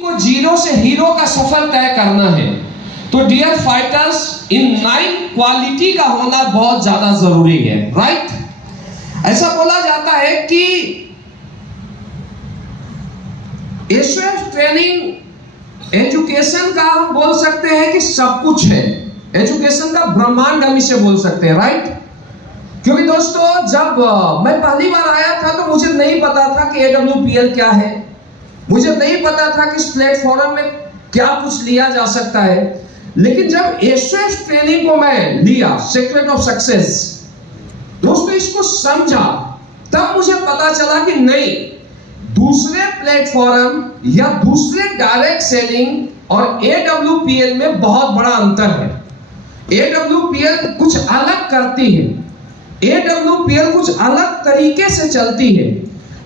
को जीरो से हीरो का सफर तय करना है तो डियर फाइटर्स इन 9 क्वालिटी का होना बहुत ज्यादा जरूरी है, राइट। ऐसा बोला जाता है कि एसओएफ ट्रेनिंग एजुकेशन का हम बोल सकते हैं कि सब कुछ है, एजुकेशन का ब्रह्मांड हम इसे बोल सकते हैं, राइट। क्योंकि दोस्तों जब मैं पहली बार आया था तो मुझे नहीं पता था कि AWPL क्या है, मुझे नहीं पता था कि इस प्लेटफॉर्म में क्या कुछ लिया जा सकता है। लेकिन जब एसओएफ ट्रेनिंग को मैं लिया, सीक्रेट ऑफ सक्सेस, दोस्तों इसको समझा, तब मुझे पता चला कि नहीं, दूसरे प्लेटफॉर्म या दूसरे डायरेक्ट सेलिंग और AWPL में बहुत बड़ा अंतर है। AWPL कुछ अलग करती है, AWPL कुछ अलग तरीके से चलती है।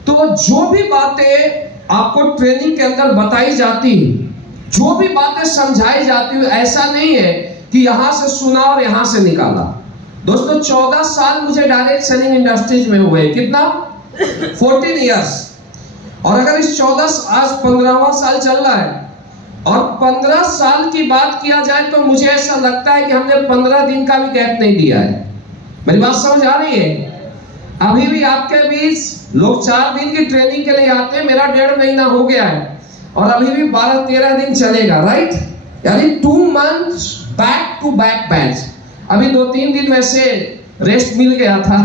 तो जो भी बातें आपको ट्रेनिंग के अंदर बताई जाती है, जो भी बातें समझाई जाती है, ऐसा नहीं है कि यहां से सुना और यहां से निकाला। दोस्तों 14 साल मुझे डायरेक्ट सेलिंग इंडस्ट्रीज में हुए, कितना 14 इयर्स। और अगर इस 14 आज 15वां साल चल रहा है और 15 साल की बात किया जाए तो मुझे ऐसा लगता है कि हमने 15 दिन का भी गैप नहीं दिया है। मेरी बात समझ आ रही है? अभी भी आपके बीच लोग 4 दिन की ट्रेनिंग के लिए आते हैं, मेरा 1.5 महीना हो गया है और अभी भी 12-13 दिन चलेगा, राइट। यानी 2 months back to back batch. अभी 2-3 दिन वैसे रेस्ट मिल गया था,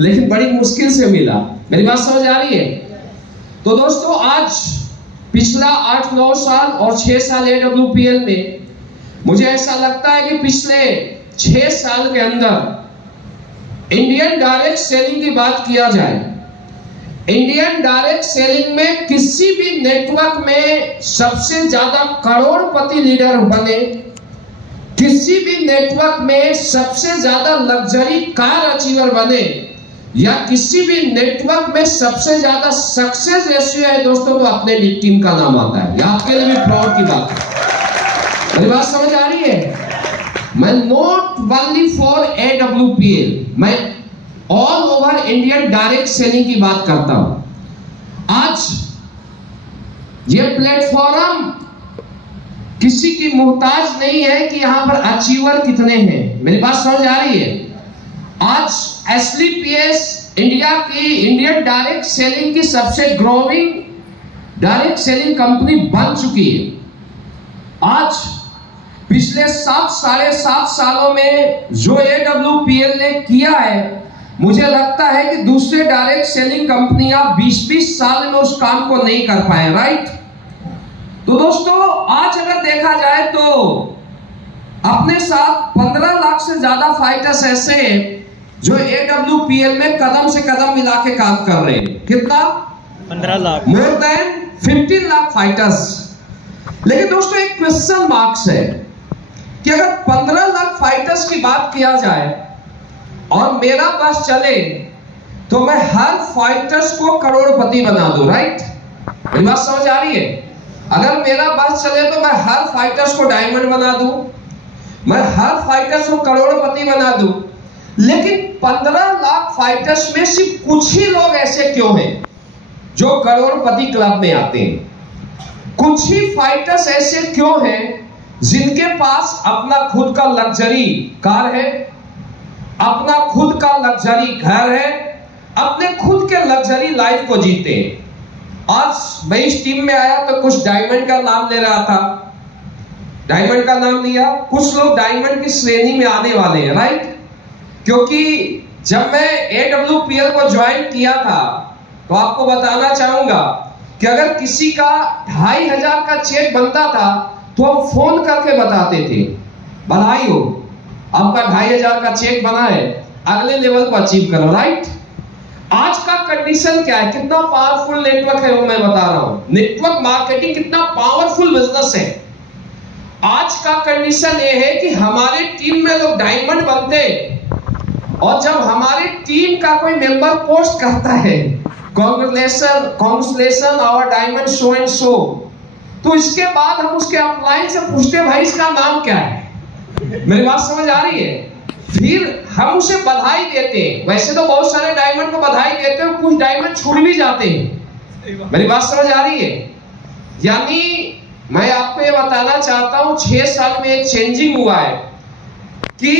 लेकिन बड़ी मुश्किल से मिला। मेरी बात समझ आ रही है? तो दोस्तों आज पिछला 8-9 साल और 6 साल AWPL में मुझे ऐसा लगता है कि पिछले 6 साल के अंदर इंडियन डायरेक्ट सेलिंग की बात किया जाए, इंडियन डायरेक्ट सेलिंग में किसी भी नेटवर्क में सबसे ज्यादा करोड़पति लीडर बने, किसी भी नेटवर्क में सबसे ज्यादा लग्जरी कार अचीवर बने, या किसी भी नेटवर्क में सबसे ज्यादा सक्सेस रेशियो है दोस्तों, तो अपने टीम का नाम आता है। यह आपके लिए भी प्राउड की बात है। मेरी बात समझ आ रही है? मैं नॉट ओनली फॉर AWPL, मैं all over Indian direct selling की बात करता हूं। आज ये प्लेटफॉर्म किसी की मोहताज नहीं है कि यहां पर अचीवर कितने हैं। मेरी बात समझ आ रही है? आज SLPS इंडिया की, इंडियन डायरेक्ट सेलिंग की सबसे ग्रोइंग डायरेक्ट सेलिंग कंपनी बन चुकी है। आज पिछले 7-7.5 सालों में जो AWPL ने किया है, मुझे लगता है कि दूसरे डायरेक्ट सेलिंग कंपनियां 20-20 साल में उस काम को नहीं कर पाए, राइट। तो दोस्तों आज अगर देखा जाए तो अपने साथ 15 लाख से ज्यादा फाइटर्स ऐसे हैं जो AWPL में कदम से कदम मिला के काम कर रहे हैं। कितना? 15 lakh, more than 15 lakh fighters. लेकिन दोस्तों एक क्वेश्चन मार्क्स है कि अगर 15 लाख फाइटर्स की बात किया जाए और मेरा बस चले तो मैं हर फाइटर्स को करोड़पति बना दूं, राइट। मेरी बात समझ आ रही है? अगर मेरा बस चले तो मैं हर फाइटर्स को डायमंड बना दूं, मैं हर फाइटर्स को करोड़पति बना दूं। लेकिन 15 लाख फाइटर्स में सिर्फ कुछ ही लोग ऐसे क्यों हैं जो करोड़पति क्लब में आते हैं? कुछ ही फाइटर्स ऐसे क्यों हैं जिनके पास अपना खुद का लग्जरी कार है, अपना खुद का लग्जरी घर है, अपने खुद के लग्जरी लाइफ को जीते हैं। आज मैं इस टीम में आया तो कुछ डायमंड का नाम ले रहा था, डायमंड का नाम लिया, कुछ लोग डायमंड की श्रेणी में आने वाले हैं, राइट। क्योंकि जब मैं AWPL को ज्वाइन किया था तो आपको बताना चाहूंगा कि अगर किसी का 2500 का चेक बनता था तो हम फोन करके बताते थे, बधाई हो, आपका 2500 का चेक बना है, अगले लेवल को अचीव करो, राइट। आज का कंडीशन क्या है, कितना पावरफुल नेटवर्क है वो मैं बता रहा हूं। नेटवर्क मार्केटिंग कितना पावरफुल बिजनेस है। आज का कंडीशन ये है कि हमारे टीम में लोग डायमंड बनते और जब हमारी टीम का कोई मेंबर पोस्ट करता है कांग्रेचुलेशन और डायमंड सो एंड सो, तो इसके बाद हम उसके अपलाइन से पूछते भाई इसका नाम क्या है। मेरी बात समझ आ रही है? फिर हम उसे बधाई देते हैं। वैसे तो बहुत सारे डायमंड को बधाई देते हैं, कुछ डायमंड छूट भी जाते हैं। मेरी बात समझ आ रही है? यानी मैं आपको ये बताना चाहता हूं 6 साल में एक चेंजिंग हुआ है कि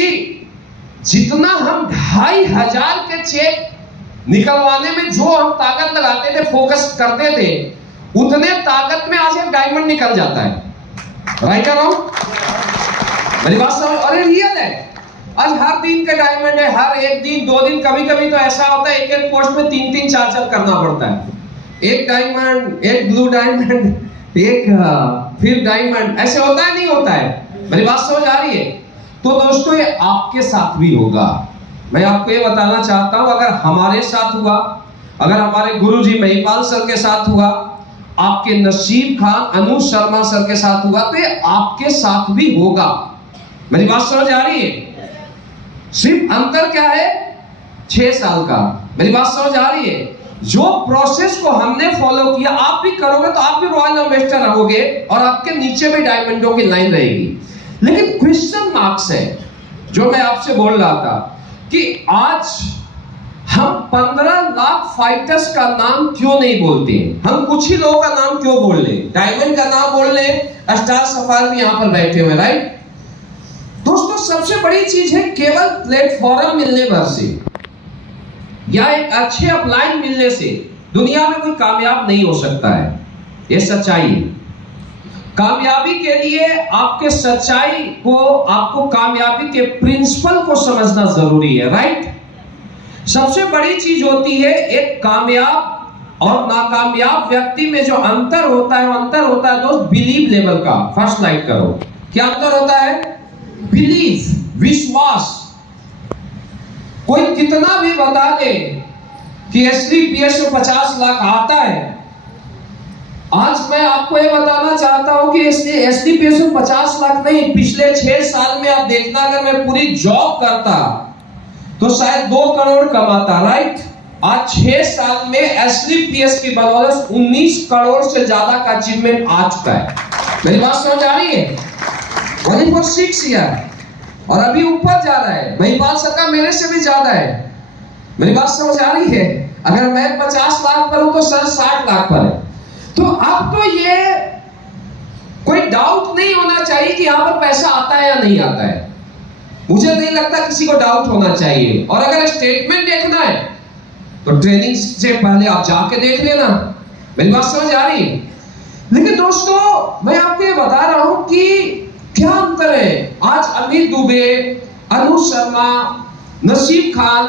जितना हम 2500 के चेक निकलवाने में जो हम ताकत लगाते थे, फोकस करते थे, उतने ताकत में आज एक डायमंड निकल जाता है। राइट और रॉन्ग? मेरी बात समझ? अरे रियल है। आज हर दिन का डायमंड है, हर एक दिन 2 दिन, कभी कभी तो ऐसा होता है एक एक पोस्ट में 3-3 4-4 करना पड़ता है। एक डायमंड, एक ब्लू डायमंड, एक फिर डायमंड, ऐसे होता है नहीं होता है? मेरी बात समझ आ रही है? तो दोस्तों ये आपके साथ भी होगा। मैं आपको ये बताना चाहता हूं, अगर हमारे साथ हुआ, अगर हमारे गुरुजी महिपाल सर के साथ हुआ, आपके नसीब खान अनु शर्मा सर के साथ हुआ, तो ये आपके साथ भी होगा। मेरी बात समझ आ रही है? सिर्फ अंतर क्या है? 6 साल का। मेरी बात समझ आ रही है? जो प्रोसेस को हमने फॉलो किया आप भी करोगे तो आप भी रॉयल इन्वेस्टर रहोगे और आपके नीचे भी डायमंडों की लाइन रहेगी। लेकिन क्वेश्चन मार्क्स है जो मैं आपसे बोल रहा था कि आज हम 15 लाख फाइटर्स का नाम क्यों नहीं बोलते? हम कुछ ही लोगों का नाम क्यों बोल ले? डायमंड का नाम बोल ले, स्टार सफायर भी यहां पर बैठे हुए, राइट? दोस्तों सबसे बड़ी चीज है केवल प्लेटफॉर्म मिलने भर से या एक अच्छे अपलाइन मिलने से दुनिया में कोई कामयाब नहीं हो सकता है। यह सच्चाई है। कामयाबी के लिए आपके सच्चाई को, आपको कामयाबी के प्रिंसिपल को समझना जरूरी है, राइट? सबसे बड़ी चीज होती है एक कामयाब और नाकामयाब व्यक्ति में जो अंतर होता है, वो अंतर होता है दोस्त बिलीव लेवल का। फर्स्ट लाइक करो, क्या अंतर होता है? बिलीफ, विश्वास। कोई कितना भी बता दे कि एसडीपीएस में 50 लाख आता है, आज मैं आपको ये बताना चाहता हूं कि एसडीपीएस में 50 लाख नहीं, पिछले 6 साल में आप देखना, अगर मैं पूरी जॉब करता तो शायद 2 करोड़ कमाता, राइट? आज 6 साल में एसडीपीएस की बदौलत 19 करोड़ से ज्यादा का अचीवमेंट आ चुका है। मेरी बात समझ आ रही है? ओनली फॉर 6 ईयर, और अभी ऊपर जा रहा है। महिपाल सर का मेरे से भी ज्यादा है। मेरी बात समझ आ रही है? अगर मैं 50 लाख पर हूं तो सर 60 लाख पर है। तो अब तो ये कोई डाउट नहीं होना चाहिए कि यहां पर पैसा आता है या नहीं आता है। मुझे नहीं लगता किसी को डाउट होना चाहिए। और अगर स्टेटमेंट देखना है तो ट्रेनिंग से पहले आप जाके देख लेना। मेरी बात समझ आ रही है? लेकिन दोस्तों मैं आपको ये बता रहा हूं कि क्या अंतर है। आज अमित दुबे, अनु शर्मा, नसीब खान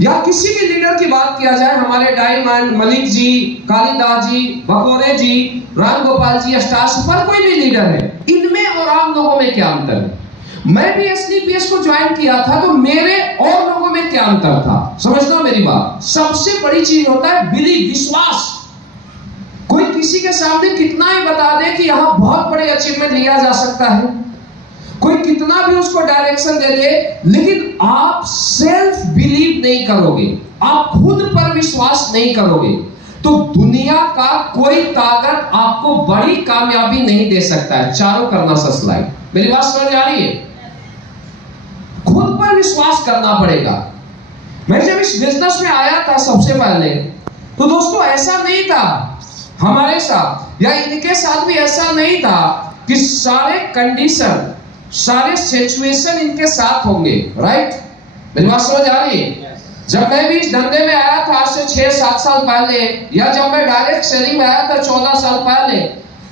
या किसी भी लीडर की बात किया जाए, हमारे डायमंड, मलिक जी, कालिदास जी, बकोरे जी, राम गोपाल जी, स्टार सफर, कोई भी लीडर है, इनमें और आम लोगों में क्या अंतर है? मैं भी एसडीपीएस को ज्वाइन किया था तो मेरे और लोगों में क्या अंतर था? समझना मेरी बात। सबसे बड़ी चीज होता है बिलीव, विश्वास। कोई किसी के सामने कितना ही बता दे कि यहां बहुत बड़े अचीवमेंट लिया जा सकता है, कोई कितना भी उसको डायरेक्शन दे दे, लेकिन आप सेल्फ बिलीव नहीं करोगे, आप खुद पर विश्वास नहीं करोगे, तो दुनिया का कोई ताकत आपको बड़ी कामयाबी नहीं दे सकता है। चारों करना स्लाइड। मेरी बात समझ आ रही है? खुद पर विश्वास करना पड़ेगा। मैं जब इस बिजनेस में आया था सबसे पहले, तो दोस्तों ऐसा नहीं था हमारे साथ या इनके साथ भी ऐसा नहीं था कि सारे कंडीशन, सारे सिचुएशन इनके साथ होंगे, राइट? मेरी बात समझ आ रही है? जब मैं भी इस धंधे में आया था आज से 6-7 साल पहले, या जब मैं डायरेक्ट सेलिंग में आया था 14 साल पहले,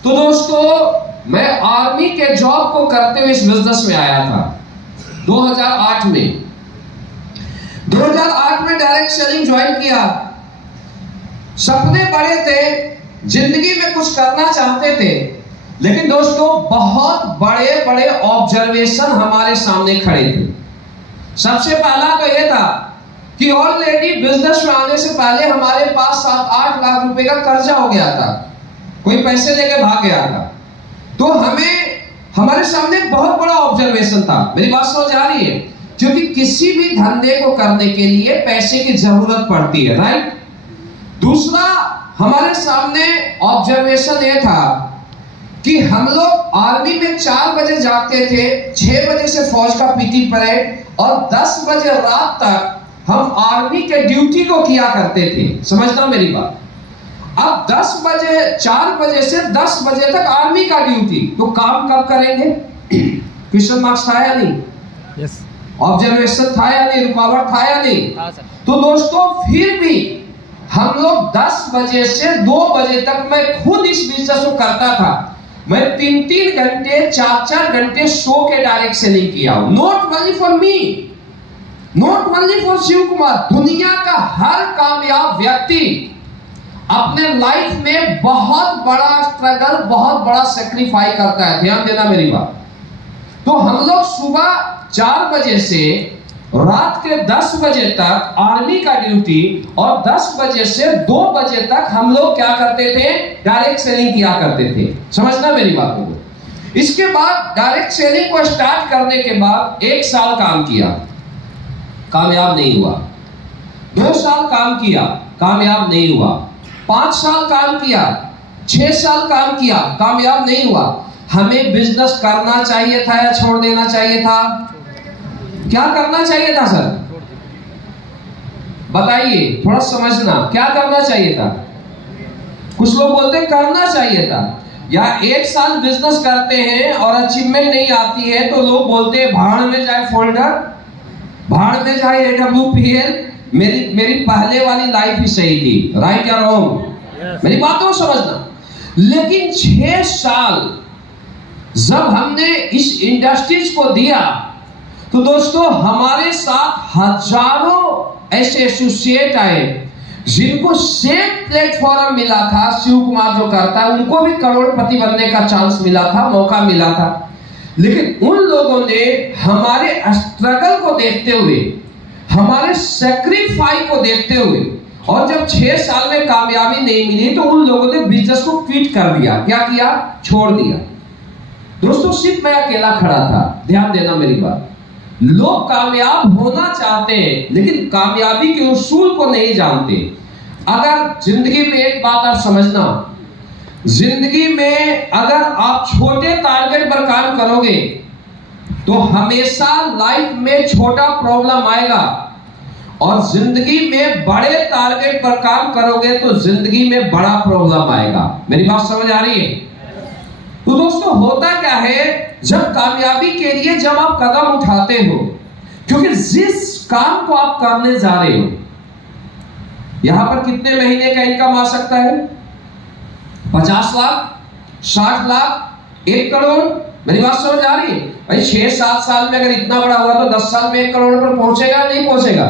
तो दोस्तों मैं आर्मी के जॉब को करते हुए इस बिजनेस में आया था 2008 में। 2008 में डायरेक्ट सेलिंग ज्वाइन किया। सपने बड़े थे, जिंदगी में कुछ करना चाहते थे, लेकिन दोस्तों बहुत बड़े बड़े ऑब्जर्वेशन हमारे सामने खड़े थे। सबसे पहला तो यह था कि ऑलरेडी बिजनेस में आने से पहले हमारे पास 7-8 लाख रुपए का कर्जा हो गया था, कोई पैसे लेके भाग गया था। तो हमारे सामने बहुत बड़ा ऑब्जर्वेशन था। मेरी बात समझ आ रही है? क्योंकि किसी भी धंधे को करने के लिए पैसे की जरूरत पड़ती है, राइट? दूसरा हमारे सामने ऑब्जर्वेशन ये था कि हम लोग आर्मी में 4 बजे जाते थे, 6 बजे से फौज का पीटी परेड, और 10 बजे रात तक हम आर्मी के ड्यूटी को किया करते थे। समझना मेरी बात। अब 4 बजे से 10 बजे तक आर्मी का ड्यूटी, तो काम कब करेंगे? क्वेश्चन मार्क्स था या नहीं? यस। ऑब्जर्वेशन था या नहीं? रुकावट था या नहीं? तो दोस्तों फिर भी हम लोग 10 बजे से 2 बजे तक मैं खुद इस बिजनेस को करता था। मैं 3-3 घंटे 4-4 घंटे शो के डायरेक्ट सेलिंग किया हूं। Not only for me, not only for Shiv Kumar, दुनिया का हर कामयाब व्यक्ति अपने लाइफ में बहुत बड़ा स्ट्रगल, बहुत बड़ा सेक्रीफाई करता है। ध्यान देना मेरी बात। तो हम लोग सुबह 4 बजे से रात के 10 बजे तक आर्मी का ड्यूटी, और 10 बजे से 2 बजे तक हम लोग क्या करते थे? डायरेक्ट सेलिंग किया करते थे। समझना मेरी बात को। इसके बाद डायरेक्ट सेलिंग को स्टार्ट करने के बाद 1 साल काम किया, कामयाब नहीं हुआ। 2 साल काम किया, कामयाब नहीं हुआ। 5 साल काम किया, 6 साल काम किया, कामयाब नहीं हुआ। हमें बिजनेस करना चाहिए था या छोड़ देना चाहिए था? क्या करना चाहिए था सर? बताइए, थोड़ा समझना, क्या करना चाहिए था? कुछ लोग बोलते हैं करना चाहिए था। या 1 साल बिजनेस करते हैं और अचीवमेंट नहीं आती है तो लोग बोलते हैं भाड़ में जाए फोल्डर, भाड़ में जाए AWPL, मेरी पहले वाली लाइफ ही सही थी। राइट या रॉन्ग? मेरी बात को समझना। लेकिन 6 साल जब हमने इस इंडस्ट्रीज को दिया, तो दोस्तों हमारे साथ हजारों ऐसे एसोसिएट आए जिनको सेम प्लेटफॉर्म मिला था। शिव कुमार जो करता है उनको भी करोड़पति बनने का चांस मिला था, मौका मिला था। लेकिन उन लोगों ने हमारे स्ट्रगल को देखते हुए, हमारे सेक्रीफाई को देखते हुए, और जब 6 साल में कामयाबी नहीं मिली तो उन लोगों ने बिजनेस को क्विट कर दिया। क्या किया? छोड़ दिया। दोस्तों सिर्फ मैं अकेला खड़ा था। ध्यान देना मेरी बात। लोग कामयाब होना चाहते हैं लेकिन कामयाबी के उसूल को नहीं जानते। अगर जिंदगी में एक बात आप समझना, जिंदगी में अगर आप छोटे टारगेट पर काम करोगे तो हमेशा लाइफ में छोटा प्रॉब्लम आएगा, और जिंदगी में बड़े टारगेट पर काम करोगे तो जिंदगी में बड़ा प्रॉब्लम आएगा। मेरी बात समझ आ रही है? तो दोस्तों होता क्या है, जब कामयाबी के लिए जब आप कदम उठाते हो, क्योंकि जिस काम को आप करने जा रहे हो, यहां पर कितने महीने का इनकम आ सकता है? 50 लाख, 60 लाख, 1 करोड़। मेरी बात समझ आ रही है भाई? 6-7 साल में अगर इतना बड़ा हुआ तो 10 साल में 1 करोड़ पर पहुंचेगा नहीं पहुंचेगा?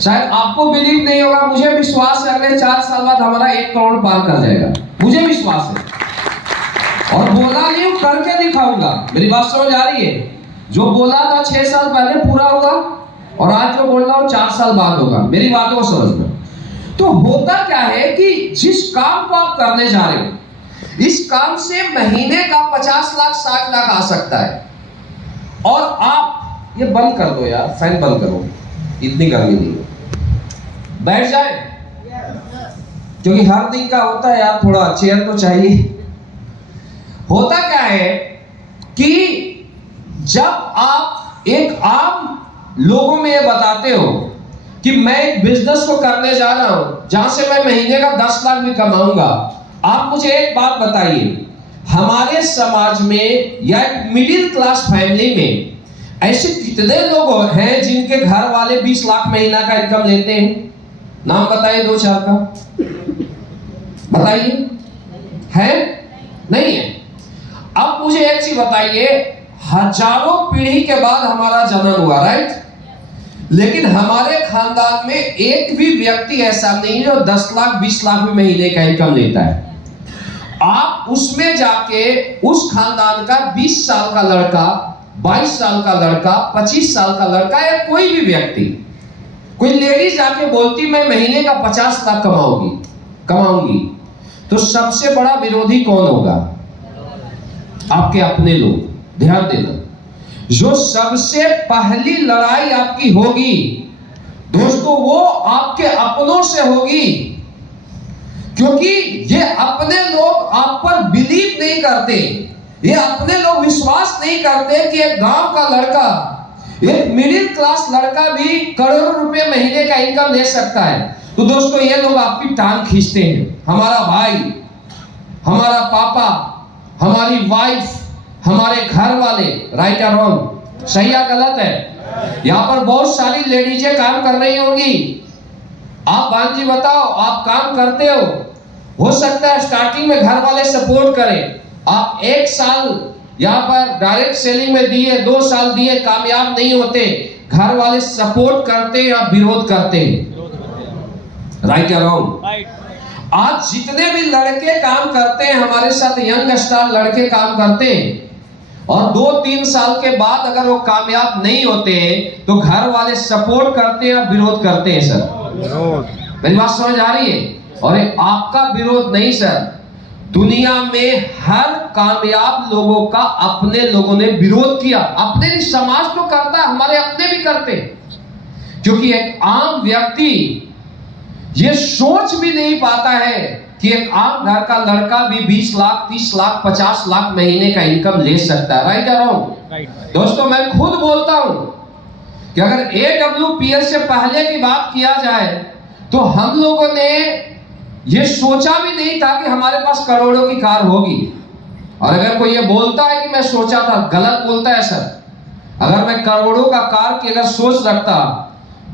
शायद आपको बिलीव नहीं होगा, मुझे विश्वास है अगले 4 साल बाद हमारा 1 करोड़ पार कर जाएगा। मुझे विश्वास है, और बोला नहीं, करके दिखाऊंगा। मेरी बात समझ आ रही है? जो बोला था 6 साल पहले पूरा होगा, और आज जो बोल रहा हूं 4 साल बाद होगा। मेरी बातों को समझना। तो होता क्या है कि जिस काम को आप करने जा रहे हो, इस काम से महीने का 50 लाख 60 लाख आ सकता है, और आप ये बंद कर दो यार, फैन बंद करो, इतनी गर्मी नहीं है, बैठ जाए, क्योंकि हर दिन का होता है यार, थोड़ा चेयर तो चाहिए। होता क्या है कि जब आप एक आम लोगों में ये बताते हो कि मैं एक बिजनेस को करने जा रहा हूं जहां से मैं महीने का 10 लाख भी कमाऊंगा, आप मुझे एक बात बताइए, हमारे समाज में या एक मिडिल क्लास फैमिली में ऐसे कितने लोग हैं जिनके घर वाले 20 लाख महीना का इनकम लेते हैं? नाम बताइए 2-4 का, बताइए। है? नहीं है। अब मुझे एक चीज बताइए, हजारों पीढ़ी के बाद हमारा जन्म हुआ, राइट? लेकिन हमारे खानदान में एक भी व्यक्ति ऐसा नहीं जो 10 लाख 20 लाख भी महीने का इनकम लेता है। आप उसमें जाके उस खानदान का 20 साल का लड़का, 22 साल का लड़का, 25 साल का लड़का, या कोई भी व्यक्ति, कोई लेडीज जाके बोलती मैं महीने का 50 लाख कमाऊंगी, तो सबसे बड़ा विरोधी कौन होगा? आपके अपने लोग। ध्यान देना, जो सबसे पहली लड़ाई आपकी होगी दोस्तों, वो आपके अपनों से होगी, क्योंकि ये अपने लोग आप पर बिलीव नहीं करते, ये अपने लोग विश्वास नहीं करते कि एक गांव का लड़का, एक मिडिल क्लास लड़का भी करोड़ों रुपए महीने का इनकम ले सकता है। तो दोस्तों ये लोग आपकी टांग खींचते हैं, हमारा भाई, हमारा पापा, हमारी वाइफ, हमारे घर वाले, राइट या रॉन्ग, सही या गलत है? यहां पर बहुत सारी लेडीजें काम कर रही होंगी। आप बहन जी बताओ, आप काम करते हो सकता है स्टार्टिंग में घर वाले सपोर्ट करें, आप 1 साल यहां पर डायरेक्ट सेलिंग में दिए, 2 साल दिए, कामयाब नहीं होते, घर वाले सपोर्ट करते या विरोध करते, राइट या रॉन्ग? आज जितने भी लड़के काम करते हैं हमारे साथ, यंग स्टार लड़के काम करते हैं, और 2-3 साल के बाद अगर वो कामयाब नहीं होते तो घर वाले सपोर्ट करते हैं या विरोध करते हैं सर? मेरी बात समझ आ रही है? और आपका विरोध नहीं सर, दुनिया में हर कामयाब लोगों का अपने लोगों ने विरोध किया। अपने नहीं, समाज तो करता है, हमारे अपने भी करते, क्योंकि एक आम व्यक्ति ये सोच भी नहीं पाता है कि एक आम घर का लड़का भी 20 लाख, 30 लाख, 50 लाख महीने का इनकम ले सकता है, राइट या रॉन्ग? दोस्तों मैं खुद बोलता हूं कि अगर AWPL से पहले की बात किया जाए तो हम लोगों ने ये सोचा भी नहीं था कि हमारे पास करोड़ों की कार होगी। और अगर कोई ये बोलता है कि मैं सोचा था, गलत बोलता है सर। अगर मैं करोड़ों का कार की अगर सोच रखता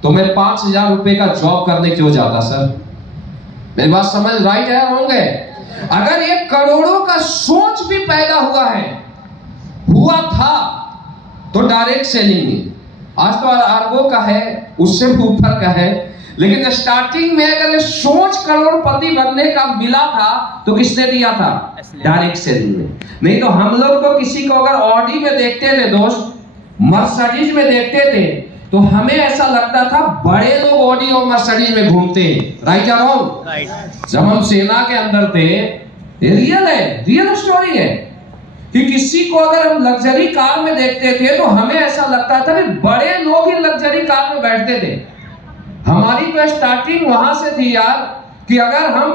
तो मैं 5000 रुपए का जॉब करने क्यों जाता सर? मेरी बात समझ राइट है रॉन्ग है? अगर ये करोड़ों का सोच भी पैदा हुआ था तो डायरेक्ट सेलिंग में, आज तो अरबों का है, उससे भी ऊपर का है, लेकिन स्टार्टिंग में अगर ये सोच करोड़पति बनने का मिला था तो किसने दिया था? डायरेक्ट सेलिंग में। नहीं तो हम लोग तो किसी को अगर ऑडी में देखते थे दोस्त, मर्सिडीज में देखते थे, तो हमें ऐसा लगता था बड़े लोग ऑडी और मर्सिडीज में घूमते हैं, राइट या रॉन्ग? राइट। जब हम सेना के अंदर थे, रियल है, रियल स्टोरी है कि किसी को अगर हम लग्जरी कार में देखते थे तो हमें ऐसा लगता था कि बड़े लोग ही लग्जरी कार में बैठते थे। हमारी तो स्टार्टिंग वहां से थी यार कि अगर हम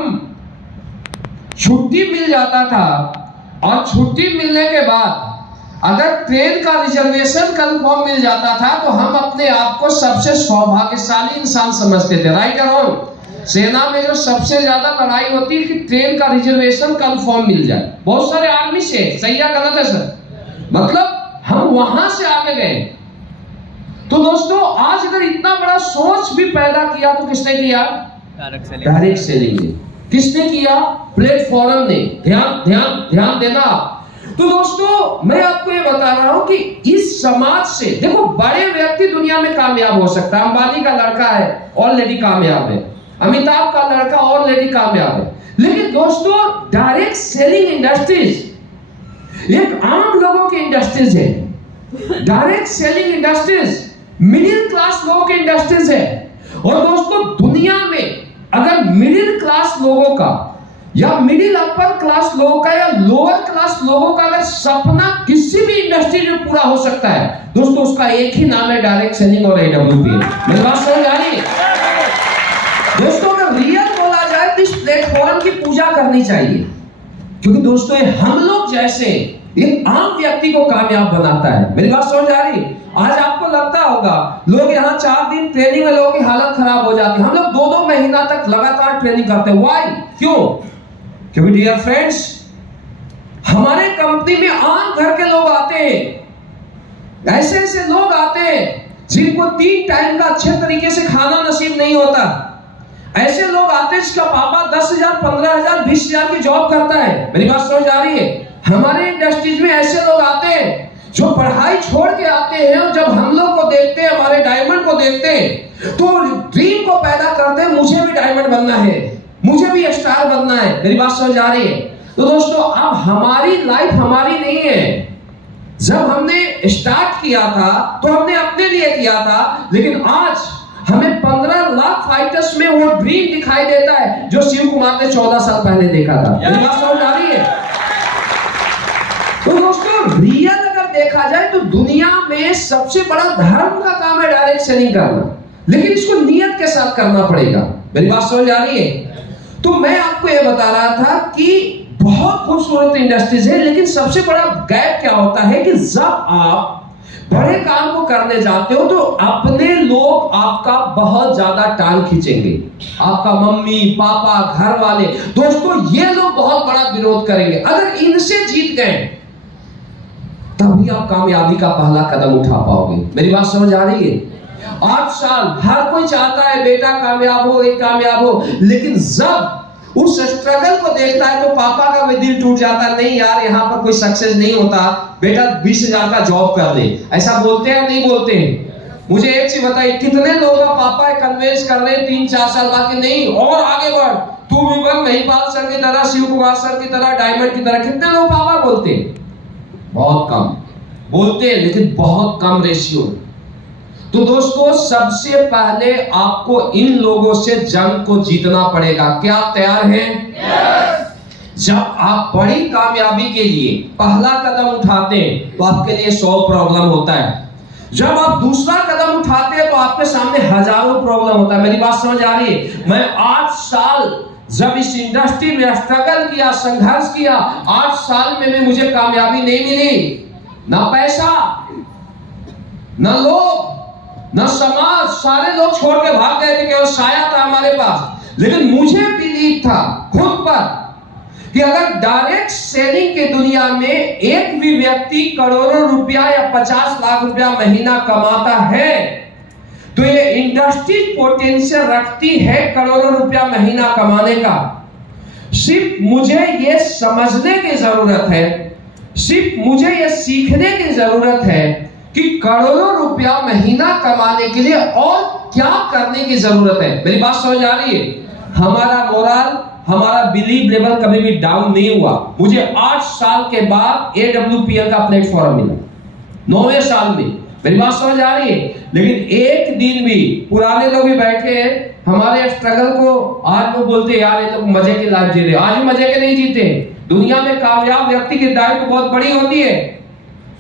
छुट्टी मिल जाता था और छुट्टी मिलने के बाद अगर ट्रेन का रिजर्वेशन कंफर्म मिल जाता था तो हम अपने आप को सबसे सौभाग्यशाली इंसान समझते थे, राइट या रॉन्ग? सेना में जो सबसे ज्यादा लड़ाई होती है कि ट्रेन का रिजर्वेशन कंफर्म मिल जाए, बहुत सारे आर्मी से, सही या गलत है सर? मतलब हम वहां से आगे गए। तो दोस्तों आज अगर इतना बड़ा सोच भी पैदा किया तो किसने किया? डायरेक्ट सेलिंग ने। किसने किया? प्लेटफॉर्म ने। ध्यान ध्यान ध्यान देना। तो दोस्तों मैं आपको ये बता रहा हूं कि इस समाज से देखो, बड़े व्यक्ति दुनिया में कामयाब हो सकता है। अंबानी का लड़का है ऑलरेडी कामयाब है, अमिताभ का लड़का ऑलरेडी कामयाब है, लेकिन दोस्तों डायरेक्ट सेलिंग इंडस्ट्रीज एक आम लोगों की इंडस्ट्रीज है। Direct selling industries middle class लोगों की इंडस्ट्रीज है। और दोस्तों दुनिया में अगर मिडिल क्लास लोगों का या मिडिल अपर क्लास लोगों का या लोअर क्लास लोगों का अगर सपना किसी भी इंडस्ट्री में पूरा हो सकता है दोस्तों, उसका एक ही नाम है डायरेक्ट सेलिंग और AWPL। मेरी बात समझ आ रही है दोस्तों? अगर रियल बोला जाए तो इस प्लेटफॉर्म की पूजा करनी चाहिए, क्योंकि दोस्तों ये हम लोग जैसे एक आम व्यक्ति को कामयाब बनाता है। मेरी बात समझ आ रही है? आज आपको लगता होगा लोग यहाँ 4 दिन ट्रेनिंग में लोगों की हालत खराब हो जाती है, हम लोग 2-2 महीना तक लगातार ट्रेनिंग करते हैं। व्हाई? क्यों? क्योंकि डियर फ्रेंड्स हमारे कंपनी में आम घर के लोग आते हैं, ऐसे ऐसे लोग आते हैं जिनको 3 टाइम का अच्छे तरीके से खाना नसीब नहीं होता। ऐसे लोग आते हैं जिसका पापा 10,000, 15,000, 20,000 की जॉब करता है। मेरी बात समझ आ रही है? हमारे इंडस्ट्रीज में ऐसे लोग आते हैं जो पढ़ाई छोड़ के आते हैं और जब हम लोग को देखते हैं, हमारे डायमंड को देखते हैं तो ड्रीम को पैदा करते हैं, मुझे भी डायमंड बनना है, मुझे भी स्टार बनना है। मेरी बात समझ आ रही है? तो दोस्तों अब हमारी लाइफ हमारी नहीं है। जब हमने स्टार्ट किया था तो हमने अपने लिए किया था, लेकिन आज हमें 15 लाख फाइटर्स में वो ड्रीम दिखाई देता है जो शिव कुमार ने 14 साल पहले देखा था। मेरी बात समझ आ रही है? तो दोस्तों रियल अगर देखा जाए तो दुनिया में सबसे बड़ा धर्म का काम है डायरेक्ट सेलिंग करना, लेकिन इसको नियत के साथ करना पड़ेगा। मेरी बात समझ आ रही है? तो मैं आपको यह बता रहा था कि बहुत खूबसूरत इंडस्ट्रीज है, लेकिन सबसे बड़ा गैप क्या होता है कि जब आप बड़े काम को करने जाते हो तो अपने लोग आपका बहुत ज्यादा टांग खींचेंगे, आपका मम्मी पापा घर वाले दोस्तों, ये लोग बहुत बड़ा विरोध करेंगे। अगर इनसे जीत गए तभी आप कामयाबी का पहला कदम उठा पाओगे। मेरी बात समझ आ रही है? 8 साल हर कोई चाहता है बेटा कामयाब हो, एक कामयाब हो, लेकिन जब उस स्ट्रगल को देखता है तो पापा का भी दिल टूट जाता है। नहीं यार, यहाँ पर कोई सक्सेस नहीं होता, बेटा 20,000 का जॉब कर ले। ऐसा बोलते हैं नहीं बोलते हैं? मुझे एक चीज बताइए, कितने लोग पापा कन्विंस कर रहे हैं 3-4 साल बाद नहीं और आगे बढ़, तू भी बन महिपाल सर की तरह, शिव कुमार सर की तरह, डायमंड की तरह। कितने लोग पापा बोलते हैं? बहुत कम बोलते हैं, लेकिन बहुत कम रेशियो। तो दोस्तों, सबसे पहले आपको इन लोगों से जंग को जीतना पड़ेगा। क्या आप तैयार हैं? जब आप बड़ी कामयाबी के लिए पहला कदम उठाते हैं तो आपके लिए 100 प्रॉब्लम होता है। जब आप दूसरा कदम उठाते हैं तो आपके सामने हजारों प्रॉब्लम होता है। मेरी बात समझ आ रही है? मैं 8 साल जब इस इंडस्ट्री में स्ट्रगल किया, संघर्ष किया, 8 साल में भी मुझे कामयाबी नहीं मिली। ना पैसा, ना लोग, न समाज, सारे लोग छोड़ के भाग गए थे, केवल साया था हमारे पास। लेकिन मुझे बिलीव था खुद पर कि अगर डायरेक्ट सेलिंग के दुनिया में एक भी व्यक्ति करोड़ों रुपया या 50 लाख रुपया महीना कमाता है तो ये इंडस्ट्री पोटेंशियल रखती है करोड़ों रुपया महीना कमाने का। सिर्फ मुझे ये समझने की जरूरत है, सिर्फ मुझे ये सीखने की जरूरत है कि करोड़ों रुपया महीना कमाने के लिए और क्या करने की जरूरत है। मेरी बात समझ आ रही है? हमारा मोरल, हमारा बिलीव लेवल कभी भी डाउन नहीं हुआ। मुझे 8 साल के बाद AWPL का प्लेटफॉर्म मिला, 9वें साल में। मेरी बात समझ आ रही है? लेकिन एक दिन भी पुराने लोग भी बैठे हैं हमारे स्ट्रगल को, आज वो बोलते यार ये लोग मजे की लाइफ जी रहे। आज भी मजे के नहीं जीते। दुनिया में कामयाब व्यक्ति की लाइफ बहुत बड़ी होती है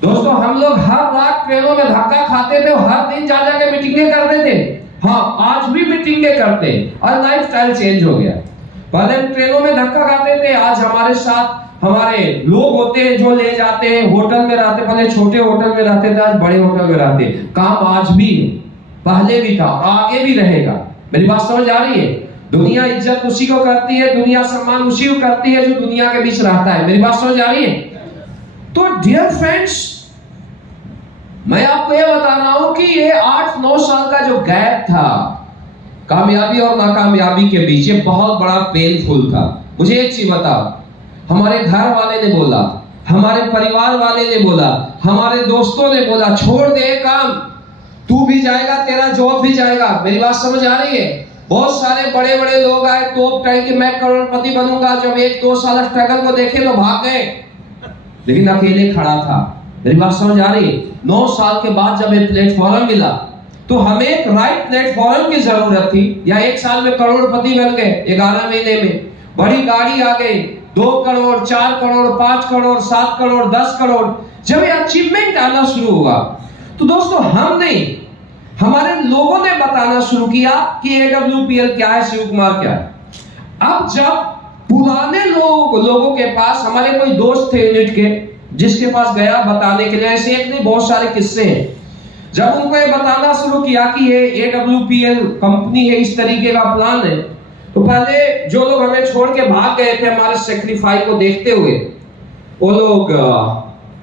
दोस्तों। हम लोग हर रात ट्रेनों में धक्का खाते थे, हर दिन जा जाके मीटिंगें करते थे। हाँ, आज भी मीटिंगें करते हैं और लाइफस्टाइल चेंज हो गया। पहले हम ट्रेनों में धक्का खाते थे, आज हमारे साथ हमारे लोग होते हैं जो ले जाते हैं। होटल में रहते, पहले छोटे होटल में रहते थे, आज बड़े होटल में रहते। काम आज भी है, पहले भी था, आगे भी रहेगा। मेरी बात समझ आ रही है? दुनिया इज्जत उसी को करती है, दुनिया सम्मान उसी को करती है जो दुनिया के बीच रहता है। मेरी बात समझ आ रही है? तो डियर फ्रेंड्स, मैं आपको यह बता रहा हूं कि ये 8-9 साल का जो गैप था कामयाबी और नाकामयाबी के बीच, ये बहुत बड़ा पेनफुल था। मुझे एक चीज बताओ, हमारे घर वाले ने बोला, हमारे परिवार वाले ने बोला, हमारे दोस्तों ने बोला छोड़ दे काम, तू भी जाएगा, तेरा जॉब भी जाएगा। मेरी बात समझ आ रही है? बहुत सारे बड़े बड़े लोग आए, तोप टाइम कि मैं करोड़पति बनूंगा। जब 1-2 साल स्ट्रगल को देखे तो भाग गए, लेकिन अकेले खड़ा था। मेरी बात समझ आ रही है? 9 साल के बाद जब एक प्लेटफॉर्म मिला तो हमें एक राइट प्लेटफॉर्म की जरूरत थी। या 1 साल में करोड़पति बन गए, 11 महीने में बड़ी गाड़ी आ गई, 2 करोड़, 4 करोड़, 5 करोड़, 7 करोड़, 10 करोड़। जब ये अचीवमेंट आना शुरू हुआ तो दोस्तों हम नहीं, हमारे लोगों ने बताना शुरू किया कि AWPL क्या है, शिव कुमार क्या है। अब जब पुराने लोगों के पास, हमारे कोई दोस्त थे यूनिट के, जिसके पास गया बताने के लिए, ऐसे एक नहीं बहुत सारे किस्से हैं। जब उनको ये बताना शुरू किया कि ये AWPL कंपनी है, इस तरीके का प्लान है, तो पहले जो लोग हमें छोड़ के भाग गए थे हमारे सेक्रीफाइस को देखते हुए, वो लोग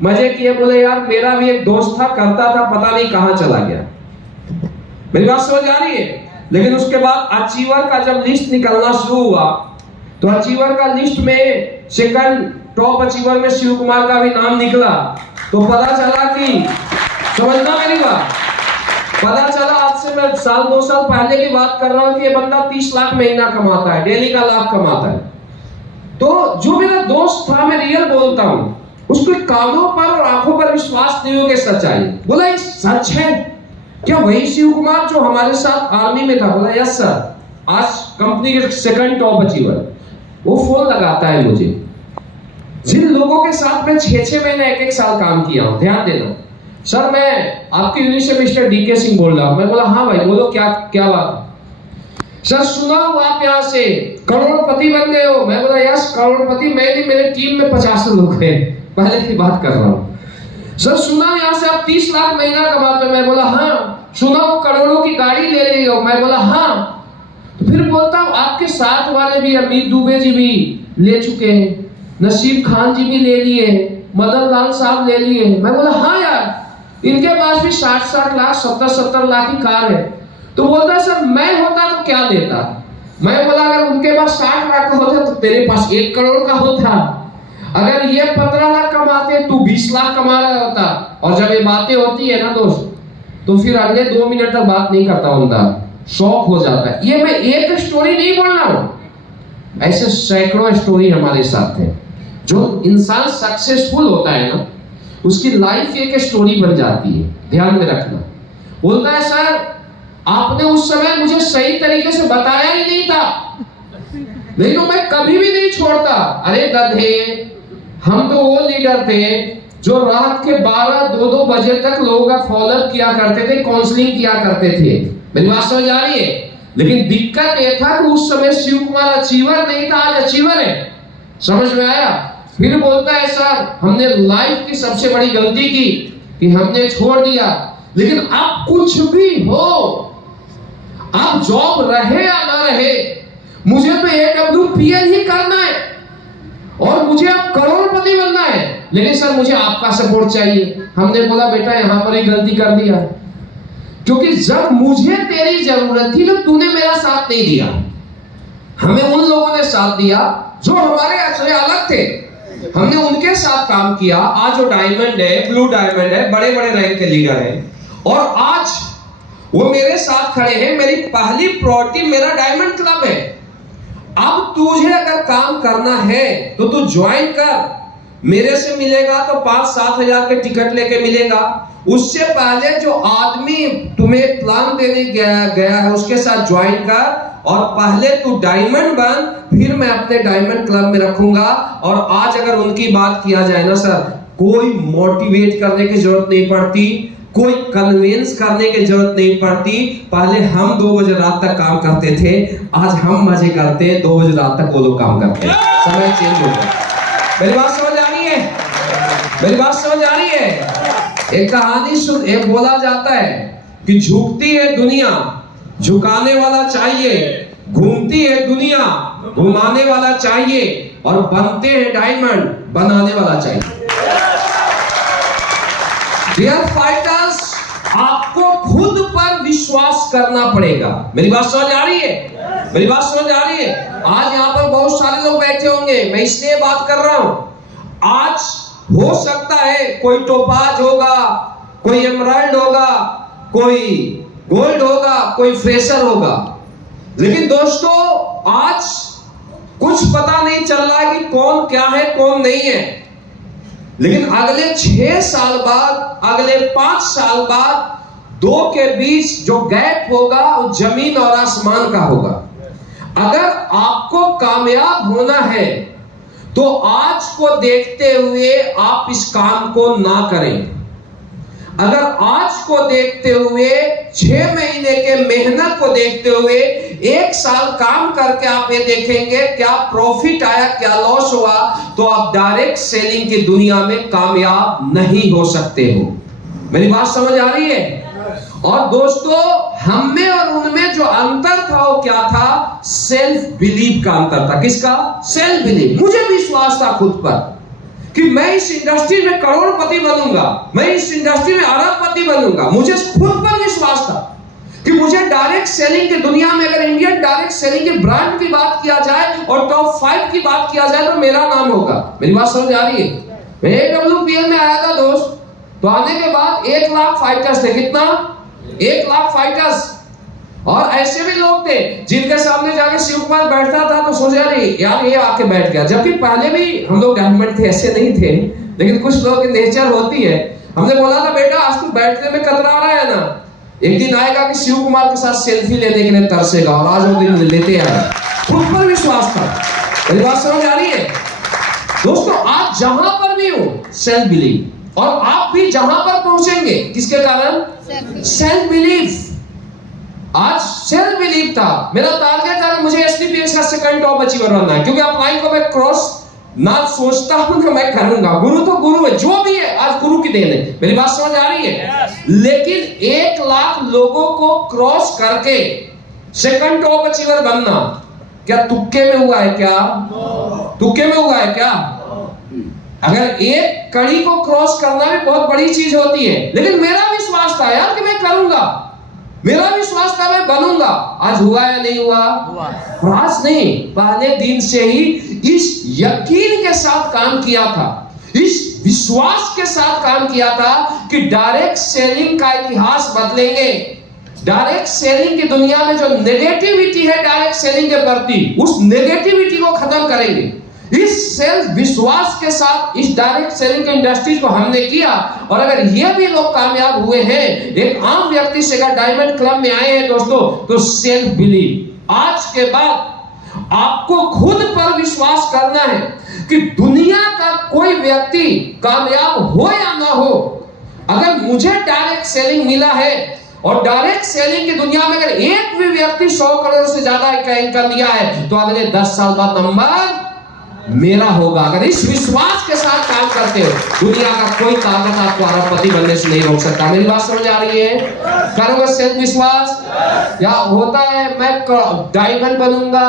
मजे किए, बोले यार मेरा भी एक दोस्त था, करता था, पता नहीं कहां चला गया। मेरी बात समझ आ रही है? लेकिन उसके बाद अचीवर का जब लिस्ट निकलना शुरू हुआ तो अचीवर का लिस्ट में सेकंड टॉप अचीवर में शिव कुमार का भी नाम निकला। तो पता चला कि, समझना मेरी बात, पता चला आज से मैं 1-2 साल पहले की बात कर रहा हूं कि ये बंदा 30 लाख महीना कमाता है, डेली का लाख कमाता है। तो जो मेरा दोस्त था, मैं रियल बोलता हूं, उसके कानों पर और आंखों पर विश्वास नहीं हो के सच्चाई। बोला ये सच है क्या? वही शिव कुमार जो हमारे साथ आर्मी में था? बोला यस सर, आज कंपनी के सेकंड टॉप अचीवर। वो फोन लगाता है मुझे, जिन लोगों के साथ मैं 6-6 महीने 1-1 साल काम किया हूं, ध्यान देना सर, मैं आपकी यूनिट से मिस्टर DK सिंह बोल रहा हूं। मैं बोला हाँ भाई बोलो, क्या बात है? सर सुना हूं आप यहाँ से करोड़पति बन गए हो। मैं बोला यस करोड़पति मैं नहीं, मेरे टीम में 50 लोग हैं, पहले की बात कर रहा हूं। सर सुना यहाँ से आप 30 लाख महीना कमाते हो। मैं बोला हाँ। सुना वो करोड़ों की गाड़ी ले रही हो। मैं बोला हाँ। तो फिर बोलता हूँ आपके साथ वाले भी, अमित दुबे जी भी ले चुके हैं, नसीब खान जी भी ले लिए, मदन लाल साहब ले लिए। मैं बोला हाँ यार, इनके पास भी 60-60 लाख 70-70 लाख की कार है। तो बोलता सर मैं होता तो क्या देता। मैं बोला अगर उनके पास 60 लाख का होता तो तेरे पास 1 करोड़ का होता। अगर ये 15 लाख कमाते तू 20 लाख कमा रहा होता। और जब ये बातें होती है ना दोस्त, तो फिर अगले 2 मिनट तक बात नहीं करता, उनका शौक हो जाता है। ये मैं एक स्टोरी नहीं बोल रहा हूं, ऐसे सैकड़ों स्टोरी हमारे साथ है। जो इंसान सक्सेसफुल होता है ना, उसकी लाइफ एक स्टोरी बन जाती है, ध्यान में रखना। बोलता है सर आपने उस समय मुझे सही तरीके से बताया ही नहीं था, नहीं तो मैं कभी भी नहीं छोड़ता। अरे गधे, हम तो वो लीडर थे जो रात के 12-2 बजे तक लोगों का फॉलोअप किया करते थे, काउंसलिंग किया करते थे। मेरी बात समझ आ रही है? लेकिन दिक्कत ये था कि उस समय शिव कुमार अचीवर नहीं था, आज अचीवर है। समझ में आया? फिर बोलता है सर हमने लाइफ की सबसे बड़ी गलती की कि हमने छोड़ दिया। लेकिन अब कुछ भी हो, अब जॉब रहे या ना रहे, मुझे तो AWPL ही करना है और मुझे अब करोड़पति बनना है। लेकिन सर मुझे आपका सपोर्ट चाहिए। हमने बोला बेटा यहां पर ही गलती कर दिया, क्योंकि जब मुझे तेरी जरूरत थी तो तूने मेरा साथ नहीं दिया। हमें उन लोगों ने साथ दिया जो हमारे से अलग थे, हमने उनके साथ काम किया। आज जो डायमंड है, ब्लू डायमंड है, बड़े बड़े रैंक के लीडर हैं, और आज वो मेरे साथ खड़े हैं। मेरी पहली प्रायोरिटी मेरा डायमंड क्लब है। अब तुझे अगर काम करना है तो तू ज्वाइन कर। मेरे से मिलेगा तो 5-7 हजार के टिकट लेके मिलेगा। उससे पहले जो आदमी तुम्हें प्लान देने गया है उसके साथ ज्वाइन कर, और पहले तू डायमंड बन, फिर मैं अपने डायमंड क्लब में रखूंगा। और आज अगर उनकी बात किया जाए ना सर, कोई मोटिवेट करने की जरूरत नहीं पड़ती, कोई कन्विंस करने की जरूरत नहीं पड़ती। पहले हम 2 बजे रात तक काम करते थे, आज हम मजे करते हैं, 2 बजे रात तक वो लोग काम करते हैं। समय चेंज हो गया। मेरी बात समझ आ रही है? मेरी बात समझ आ रही है? एक कहानी सुन, एक बोला जाता है कि झुकती है दुनिया, झुकाने वाला चाहिए, घूमती है दुनिया, घुमाने वाला चाहिए, और बनते हैं डायमंड, बनाने वाला चाहिए। डियर फाइटर्स, आपको खुद पर विश्वास करना पड़ेगा। मेरी बात समझ आ रही है? मेरी बात समझ आ रही है? आज यहाँ पर बहुत सारे लोग बैठे होंगे, मैं इसलिए बात कर रहा हूं। आज हो सकता है कोई टोपाज होगा, कोई एमराल्ड होगा, कोई गोल्ड होगा, कोई फ्रेशर होगा, लेकिन दोस्तों आज कुछ पता नहीं चल रहा है कि कौन क्या है कौन नहीं है। लेकिन अगले 6 साल बाद, अगले 5 साल बाद, 2 के बीच जो गैप होगा वो जमीन और आसमान का होगा। अगर आपको कामयाब होना है तो आज को देखते हुए आप इस काम को ना करें। अगर आज को देखते हुए, 6 महीने के मेहनत को देखते हुए, 1 साल काम करके आप ये देखेंगे क्या प्रॉफिट आया क्या लॉस हुआ, तो आप डायरेक्ट सेलिंग की दुनिया में कामयाब नहीं हो सकते हो। मेरी बात समझ आ रही है? और दोस्तों हम में और उनमें जो अंतर था वो क्या था? सेल्फ बिलीव का अंतर था। किसका? Self believe. मुझे विश्वास था खुद पर कि मैं इस इंडस्ट्री में करोड़पति बनूंगा, मैं इस इंडस्ट्री में अरबपति बनूंगा। मुझे खुद पर विश्वास था कि मुझे डायरेक्ट सेलिंग की दुनिया में, अगर इंडियन डायरेक्ट सेलिंग के ब्रांड की बात किया जाए और टॉप 5 की बात किया जाए तो मेरा नाम होगा। मेरी बात समझ आ रही है? मैं AWPL में आया था दोस्त, तो आने के बाद 1 लाख फाइटर्स थे। कितना? 1 लाख फाइटर्स। और ऐसे भी लोग थे जिनके सामने जाके शिव कुमार बैठता था तो सोचा अरे यार ये आके बैठ गया। जबकि पहले भी हम लोग डायमंड थे, ऐसे नहीं थे, लेकिन कुछ लोगों की नेचर होती है। हमने बोला था बेटा आज तू बैठने में कतरा रहा है ना, एक दिन आएगा कि शिव कुमार के साथ सेल्फी लेने के लिए तरसेगा, और आज वो दिन लेते आए। खुद पर विश्वास था। मेरी बात समझ आ रही है? दोस्तों आज जहां पर भी हो सेल्फ बिलीव, और आप भी जहां पर पहुंचेंगे किसके कारण? Self believe. आज सेल्फ बिलीव था। मेरा टारगेट था मुझे SDPS का सेकंड टॉप अचीवर बनना है, क्योंकि अपलाइन को मैं क्रॉस ना सोचता हूं कि मैं करूंगा। गुरु तो गुरु है, जो भी है। आज गुरु की देन है। मेरी बात समझ आ रही है? लेकिन 1 लाख लोगों को क्रॉस करके सेकंड टॉप अचीवर बनना क्या तुक्के में हुआ है क्या? तुक्के में हुआ है क्या? अगर एक कड़ी को क्रॉस करना भी बहुत बड़ी चीज होती है, लेकिन मेरा विश्वास था यार कि मैं करूंगा, मेरा विश्वास था मैं बनूंगा। आज हुआ या नहीं हुआ? आज नहीं, पहले दिन से ही इस यकीन के साथ काम किया था, इस विश्वास के साथ काम किया था कि डायरेक्ट सेलिंग का इतिहास बदलेंगे। डायरेक्ट सेलिंग की दुनिया में जो नेगेटिविटी है डायरेक्ट सेलिंग के प्रति, उस नेगेटिविटी को खत्म करेंगे। इस सेल्फ विश्वास के साथ इस डायरेक्ट सेलिंग के इंडस्ट्रीज को हमने किया, और अगर ये भी लोग कामयाब हुए हैं, एक आम व्यक्ति से अगर डायमंड क्लब में आए हैं दोस्तों, तो सेल्फ बिलीव, आज के बाद आपको खुद पर विश्वास करना है कि दुनिया का कोई व्यक्ति कामयाब हो या ना हो, अगर मुझे डायरेक्ट सेलिंग मिला है और डायरेक्ट सेलिंग की दुनिया में अगर एक भी व्यक्ति 100 करोड़ से ज्यादा इनकम लिया है, तो अगले 10 साल बाद नंबर मेरा होगा। अगर इस विश्वास के साथ काम करते हो, दुनिया का कोई ताकत आपको अरबपति बनने से नहीं रोक सकता। मेरी बात समझ आ रही है? करोगे सेल्फ विश्वास? या होता है मैं डायमंड बनूंगा,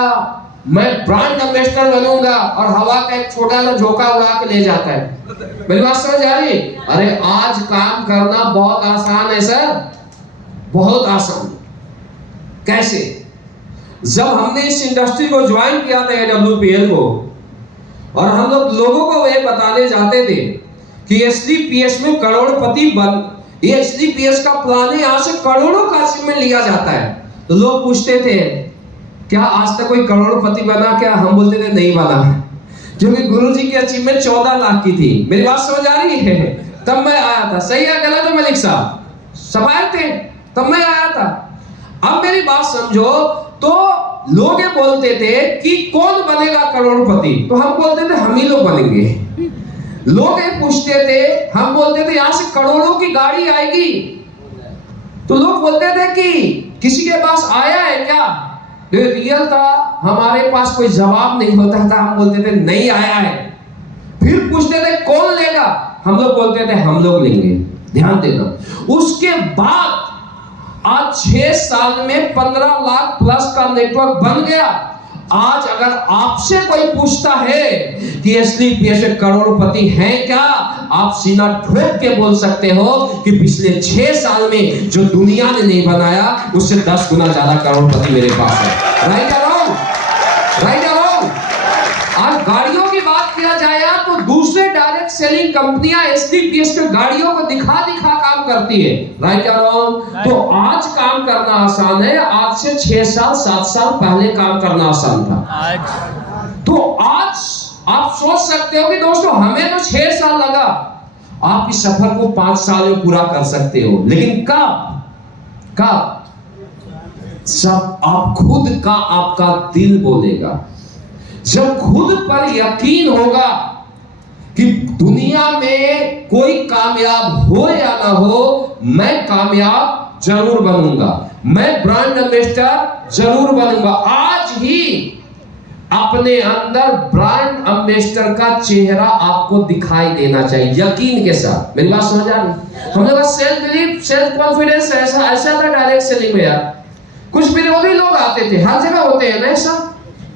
मैं ब्रांड एम्बेसडर बनूंगा, और हवा का एक छोटा सा झोंका उड़ा के ले जाता है। मेरी बात समझ आ रही? अरे आज काम करना बहुत आसान है सर, बहुत आसान। कैसे? जब हमने इस इंडस्ट्री को ज्वाइन किया था AWPL को, और हम लोग लोगों को ये बताने चाहते थे कि SDPS में करोड़पति बन, ये SDPS का प्लान है, यहाँ से करोड़ों का अचीवमेंट लिया जाता है। तो लोग पूछते थे क्या आज तक कोई करोड़पति बना क्या? हम बोलते थे नहीं बना, क्योंकि गुरुजी की अचीवमेंट 14 लाख की थी। मेरी बात समझ आ रही है? तब मैं आया था, सही है गलत है मलिक साहब? सब आए थे तब मैं आया था। अब मेरी बात समझो, तो लोग ये बोलते थे कि कौन बनेगा करोड़पति, तो हम बोलते थे हम ही लोग बनेंगे। लोग ये पूछते थे, हम बोलते थे यहां से करोड़ों की गाड़ी आएगी, तो लोग बोलते थे कि किसी के पास आया है क्या? तो रियल था, हमारे पास कोई जवाब नहीं होता था, हम बोलते थे नहीं आया है। फिर पूछते थे कौन लेगा, हम लोग बोलते थे हम लोग लेंगे। ध्यान देना, उसके बाद आज 6 साल में 15 लाख प्लस का नेटवर्क बन गया। आज अगर आपसे कोई पूछता है कि SDPS में करोड़पति हैं क्या, आप सीना ठोक के बोल सकते हो कि पिछले 6 साल में जो दुनिया ने नहीं बनाया उससे 10 गुना ज्यादा करोड़पति मेरे पास है। राइट या रॉन्ग? राइट या रॉन्ग? आज गाड़ियों की बात किया जाए तो दूसरे डायरेक्ट सेलिंग कंपनियां SDPS के गाड़ियों को दिखा दिखा काम करती है। राइट या रॉन्ग? तो आज काम करना आसान है, आज से 6 साल 7 साल पहले काम करना आसान था। तो आज आप सोच सकते हो कि दोस्तों हमें तो 6 साल लगा, आप इस सफर को 5 साल में पूरा कर सकते हो। लेकिन कब? सब आप खुद का, आपका दिल बोलेगा, जब खुद पर यकीन होगा कि दुनिया में कोई कामयाब हो या ना हो, मैं कामयाब जरूर बनूंगा, मैं ब्रांड एम्बेसडर जरूर बनूंगा। आज ही अपने अंदर ब्रांड एम्बेसडर का चेहरा आपको दिखाई देना चाहिए यकीन के साथ। मेरी बात समझ आ रही? हम लोग का सेल्फ बिलीफ, सेल्फ कॉन्फिडेंस ऐसा था डायरेक्ट सेलिंग में यार। कुछ विरोधी लोग आते थे, हर जगह होते हैं ना ऐसा।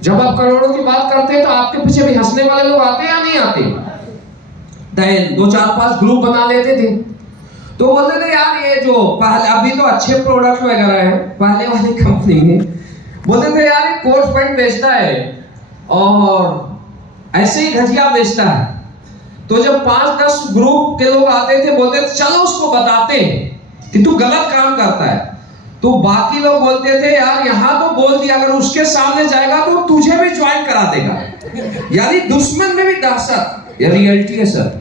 जब आप करोड़ों की बात करते हैं तो आपके पीछे भी हंसने वाले लोग आते हैं या नहीं आते? 2 4 5 ग्रुप बना लेते थे, तो बोलते थे यार ये जो पहले, अभी तो अच्छे प्रोडक्ट वगैरह है, पहले वाली कंपनी में बोलते थे यार ये कोट पैंट बेचता है और ऐसे ही घटिया बेचता है। तो जब 5-10 ग्रुप के लोग आते थे, बोलते थे चलो उसको बताते हैं कि तू गलत काम करता है, तो बाकी लोग बोलते थे यार यहां तो बोल दिया, अगर उसके सामने जाएगा तो तुझे भी ज्वाइन करा देगा। यानी दुश्मन में भी दहशत, ये रियलिटी है सर।